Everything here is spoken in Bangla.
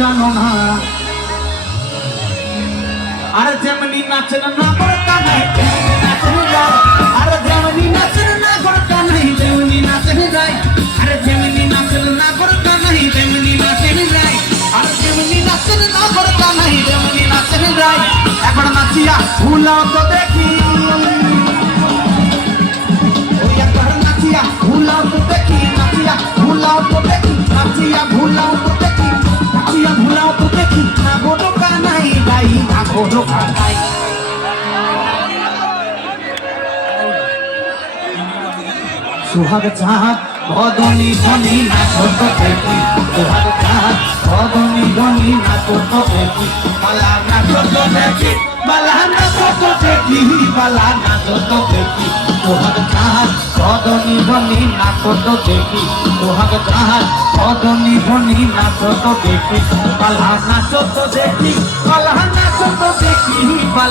জানো না আর যেমনি নাচেন না বড়কা নাই তেমনি নাচেন যায় আর যেমনি নাচেন না বড়কা নাই তেমনি নাচেন যায় আর যেমনি নাচেন না বড়কা নাই তেমনি নাচেন যায় আর যেমনি নাচেন না বড়কা নাই তেমনি নাচেন যায় এখন নাচিয়া ভুলাও তো দেখি ওই একবার নাচিয়া ভুলাও তো দেখি নাচিয়া ভুলাও তো দেখি নাচিয়া ভুলাও তো দেখি নাচিয়া ভুলাও তো দেখি না বড়কা নাই ভাই না বড়কা নাই सुहाग चाँद बदनी धनी नाचो तो देखी सुहाग चाँद बदनी धनी नाचो तो देखी बाला नाचो तो देखी बाला नाचो तो देखी बाला नाचो तो देखी सुहाग चाँद बदनी धनी नाचो तो देखी सुहाग चाँद बदनी धनी नाचो तो देखी बाला नाचो तो देखी बाला नाचो तो देखी बाला